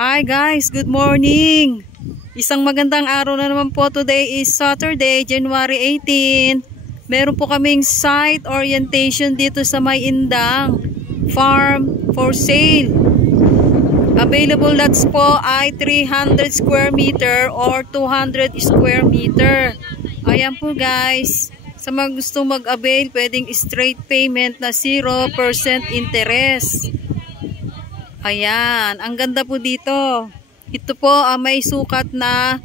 Hi guys, good morning. Isang magandang araw na naman po. Today is Saturday, January 18. Meron po kaming site orientation dito sa May Indang Farm for sale. Available lots po ay 300 square meter or 200 square meter. Ayan po guys. Sa mga gustong mag-avail, pwedeng straight payment na 0% interest. Ayan, ang ganda po dito. Ito po may sukat na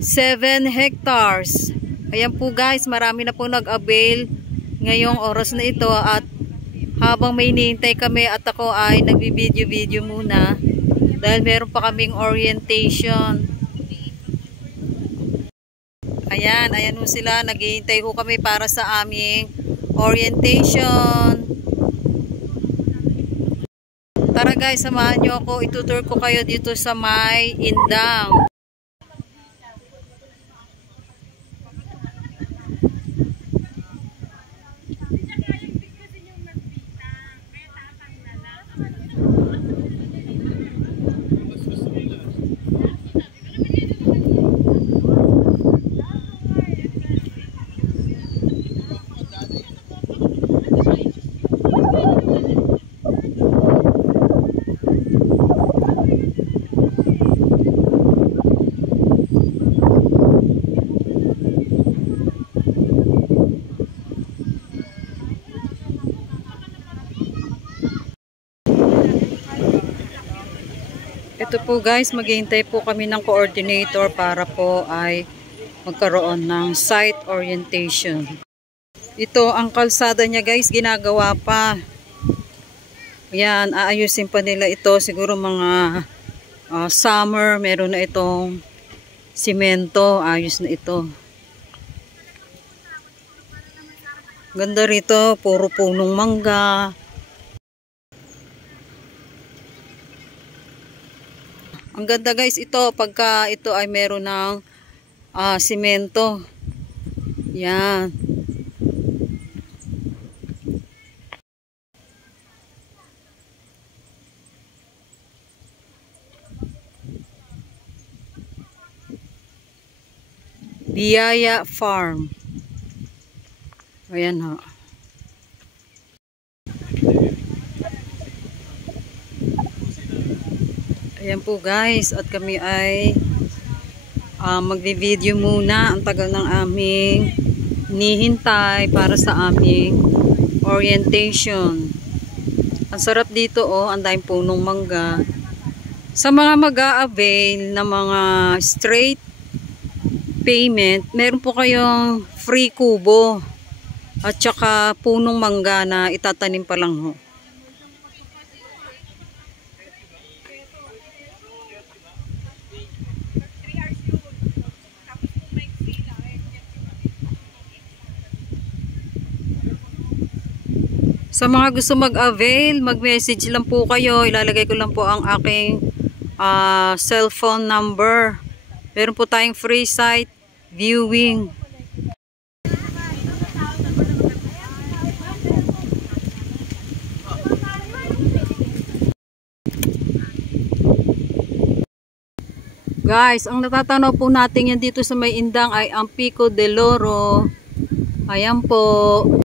7 hectares. Ayan po guys, marami na po nag-avail ngayong oras na ito. At habang may hinihintay kami at ako ay nagbi-video muna. Dahil meron pa kaming orientation. Ayan, ayan po sila. Naghihintay po kami para sa aming orientation. Tara guys, samahan nyo ako. Itutur ko kayo dito sa May Indang. Ito po guys, maghihintay po kami ng coordinator para po ay magkaroon ng site orientation. Ito ang kalsada niya guys, ginagawa pa. Ayan, aayusin pa nila ito. Siguro mga summer, meron na itong simento. Ayos na ito. Ganda rito, puro punong mangga. Ang ganda guys ito pagka ito ay meron ng simento. Yan. Biyaya Farm. Ayan ha. Ayan po guys, at kami ay magbi-video muna. Ang tagal ng aming hinihintay para sa aming orientation. Ang sarap dito oh, ang daming punong mangga. Sa mga mag-a-avail na mga straight payment, meron po kayong free kubo at saka punong mangga na itatanim pa lang ho. Sa mga gusto mag-avail, mag-message lang po kayo. Ilalagay ko lang po ang aking cellphone number. Meron po tayong free site viewing. Guys, ang natatanaw po natin yan dito sa May Indang ay ang Pico del Oro. Ayan po.